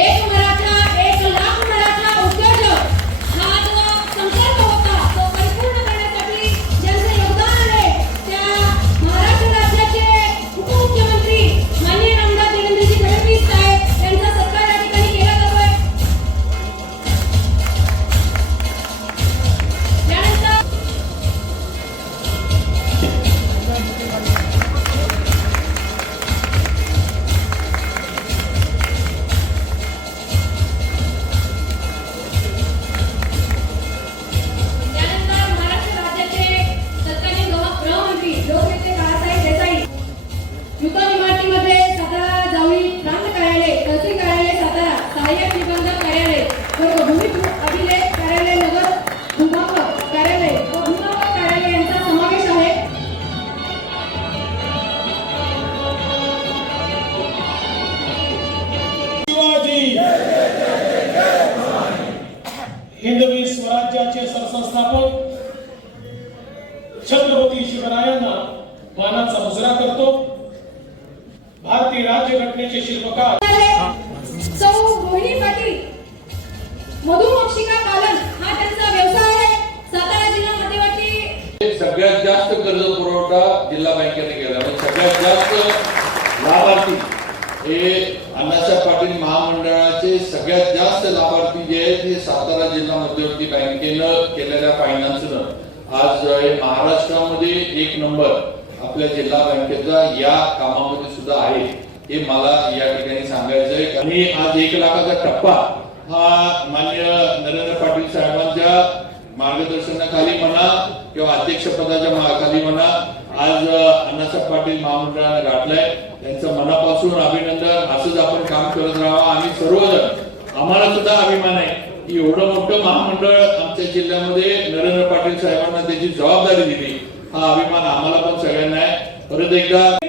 Esse आणि राज्यघटनेचे शिल्पकार. सगळ्यात जास्त कर्ज पुरवठा जिल्हा बँकेने केला. म्हणजे सगळ्यात जास्त लाभार्थी हे अण्णासाहेब पाटील महामंडळाचे सगळ्यात जास्त लाभार्थी जे आहेत हे सातारा जिल्हा मध्यवर्ती बँकेनं केलेल्या फायनान्सनं आज महाराष्ट्रामध्ये एक नंबर आपल्या जिल्हा बँकेचा या कामामध्ये सुद्धा आहे. हे मला या ठिकाणी सांगायचं आहे. आणि आज एक लाखाचा टप्पा हा मान्य नरेंद्र पाटील साहेबांच्या मार्गदर्शनाखाली म्हणा किंवा अध्यक्षपदाच्या महाखाली म्हणा आज अण्णासाहेब पाटील महामंडळाने गाठलंय. त्यांचं मनापासून अभिनंदन. असंच आपण काम करत राहावं. आणि सर्वजण आम्हाला सुद्धा अभिमान आहे की एवढं मोठं महामंडळ आमच्या जिल्ह्यामध्ये नरेंद्र पाटील साहेबांना त्याची जबाबदारी दिली. हा अभिमान आम्हाला पण सगळ्यांना आहे. परत एकदा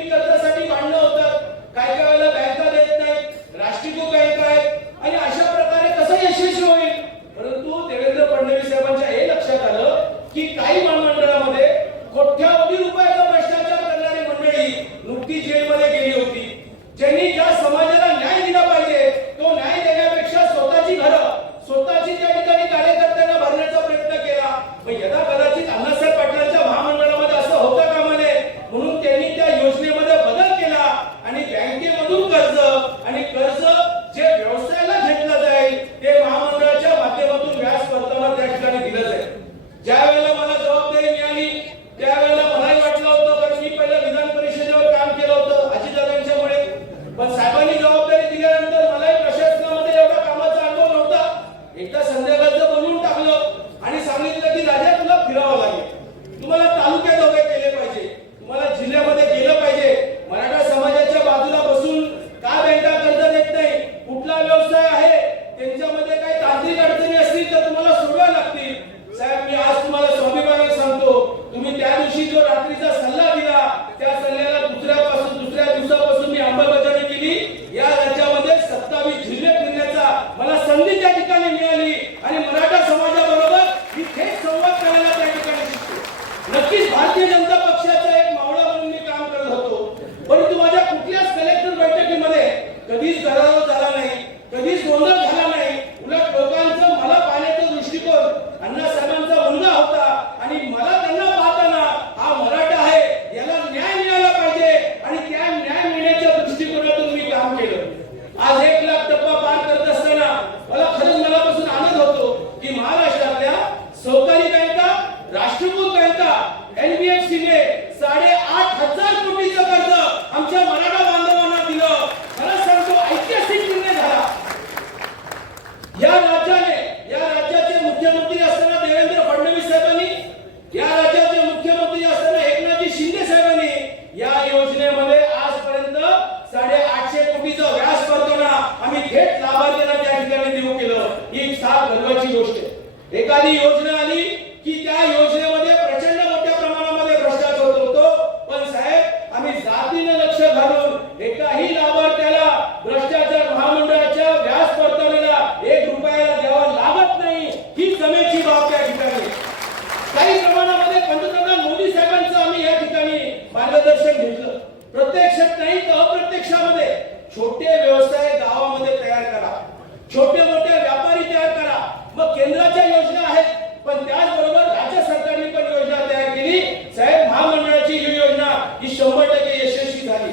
छोटे मोठे व्यापारी तयार करा. मग केंद्राच्या योजना आहेत पण त्याचबरोबर राज्य सरकारने पण योजना तयार केली. साहेब महामंडळाची ही योजना ही शंभर टक्के यशस्वी झाली.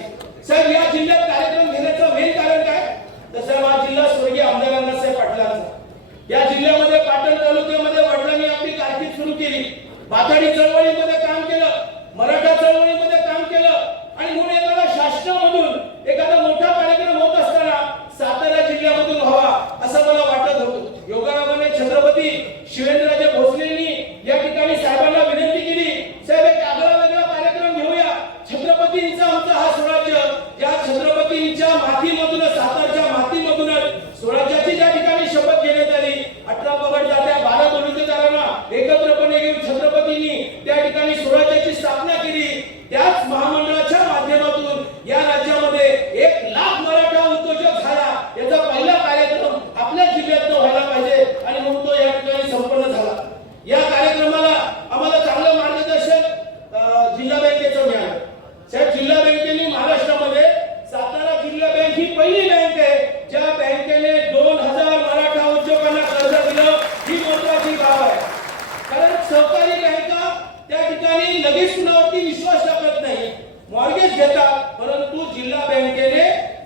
साहेब या जिल्ह्यात कार्यक्रम घेण्याचं मेन कारण काय? तर साहेब हा जिल्हा स्वर्गीय आमदारांना अण्णासाहेब पाटलांचा. या जिल्ह्यामध्ये पाटण तालुक्यामध्ये वडिलांनी आपली कारकीर्द सुरू केली. बाथाडी चळवळीमध्ये मॉर्गेज घेतात परंतु जिल्हा बँकेने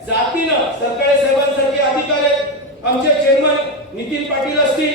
जातीनं सरकारी साहेबांसारखे अधिकारी आमचे चेअरमन नितीन पाटील असतील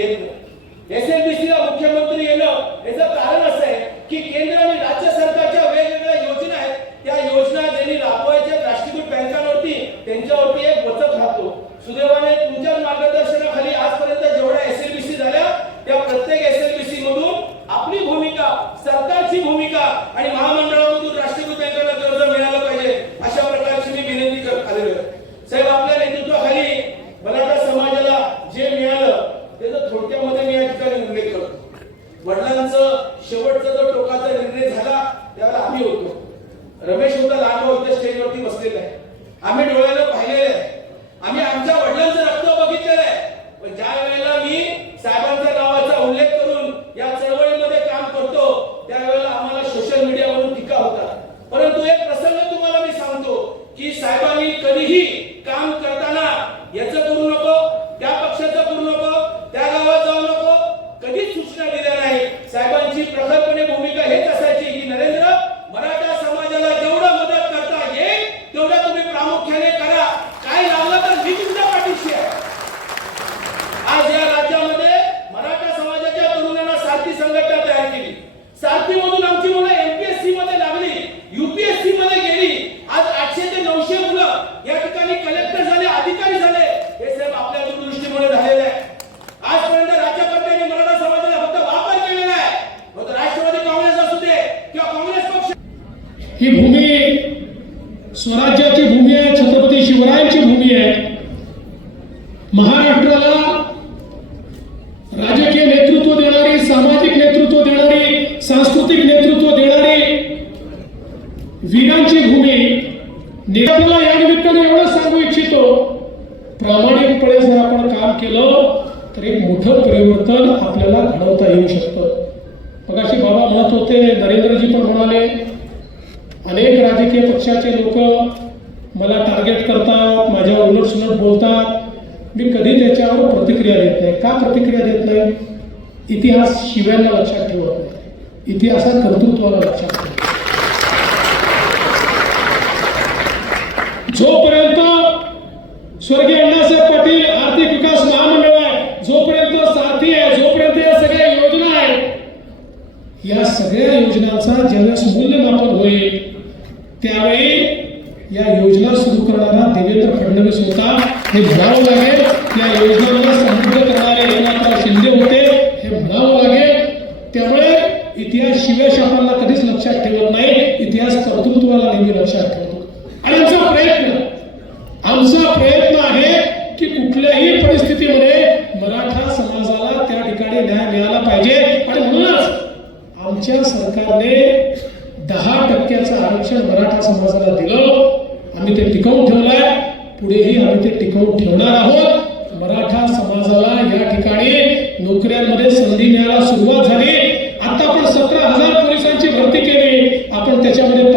言える SMBC वीरांची भूमी. निघाला या निमित्ताने एवढं सांगू इच्छितो. प्रामाणिकपणे जर आपण काम केलं तर एक मोठं परिवर्तन आपल्याला घडवता येऊ शकतं. मग अशी बाबा म्हणत होते नरेंद्रजी पण म्हणाले अनेक राजकीय पक्षाचे लोक मला टार्गेट करतात माझ्या उलट सुलट बोलतात. मी कधी त्याच्यावर प्रतिक्रिया देत नाही. का प्रतिक्रिया देत नाही? इतिहास शिव्यांना लक्षात ठेवत नाही. इतिहासात कर्तृत्वाला लक्षात ठेवत जोपर्यंत स्वर्गीय अण्णासाहेब पाटील आर्थिक विकास महामंडळ आहे जोपर्यंत साथी आहे जोपर्यंत या सगळ्या योजना आहेत या सगळ्या योजनांचा ज्यावेळेस मूल्यमापन होईल त्यावेळी या योजना सुरू करणारा देवेंद्र फडणवीस होता. हे म्हणावं लागेल या योजनांना समृद्ध करणारे एकनाथराव शिंदे होते. हे म्हणावं लागेल त्यामुळे इतिहास शिवाय शापांना कधीच लक्षात ठेवत नाही. मराठा समाजाला दिलं आम्ही ते टिकवून ठेवलंय. पुढेही आम्ही ते टिकवून ठेवणार आहोत. मराठा समाजाला या ठिकाणी नोकऱ्यांमध्ये संधी मिळायला सुरुवात झाली. आता आपण सतरा हजार पोलिसांची भरती केली. आपण त्याच्यामध्ये